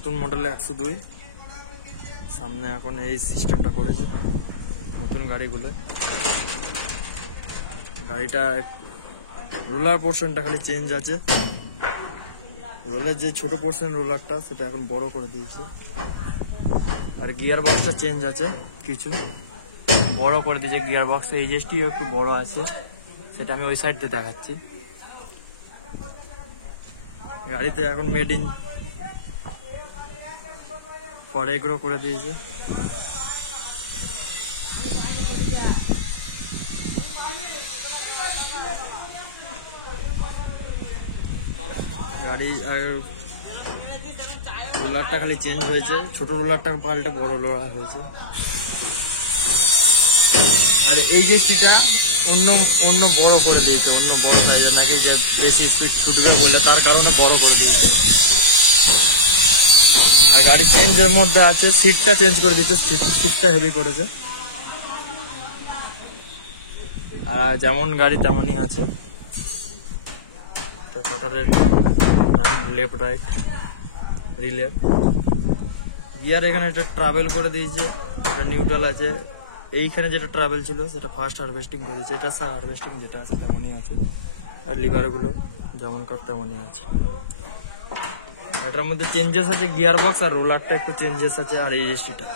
নতুন মডেলে 102 সামনে এখন এই সিস্টেমটা করেছে নতুন গাড়িগুলো। গাড়িটা রোলার পোর্শনটা খালি চেঞ্জ আছে, রোলার যে ছোট পোর্শন রোলারটা সেটা এখন বড় করে দিয়েছে, আর গিয়ার বক্সটা চেঞ্জ আছে, কিছু বড় করে দিয়েছে গিয়ার বক্স। এইচএসটিও একটু বড় আছে, সেটা আমি ওই সাইডতে দেখাচ্ছি। গাড়িতে এখন মেড ইন পরে এগুলো করে দিয়েছে। গাড়ি আর রোলারটা খালি চেঞ্জ হয়েছে, ছোট রোলারটা পাল্টে বড় রোলার হয়েছে। আর এই জিনিসটা অন্য বড় করে দিয়েছে, অন্য বড় সাইজের নাকি, যে বেশি স্পিড ছুটবে বলে তার কারণে বড় করে দিয়েছে। আর গাড়ি চেঞ্জের মধ্যে আছে, সিটটা চেঞ্জ করে দিয়েছে, সিটটা হেভি করেছে। আর যেমন গাড়ি তেমনই আছে, লেফট রাইট রিলে, গিয়ার এখানে একটা ট্রাভেল করে দিয়েছে, একটা নিউট্রাল আছে। এইখানে যেটা ট্রাভেল ছিল সেটা ফার্স্ট হারভেস্টিং করেছে, এটা হারভেস্টিং যেটা আছে তেমনই আছে। আর লিভারগুলো যেমন কার তেমনই আছে। এটার মধ্যে চেঞ্জেস আছে গিয়ার বক্স আর রোলারটা একটু চেঞ্জেস আছে, আর এই জিনিসটা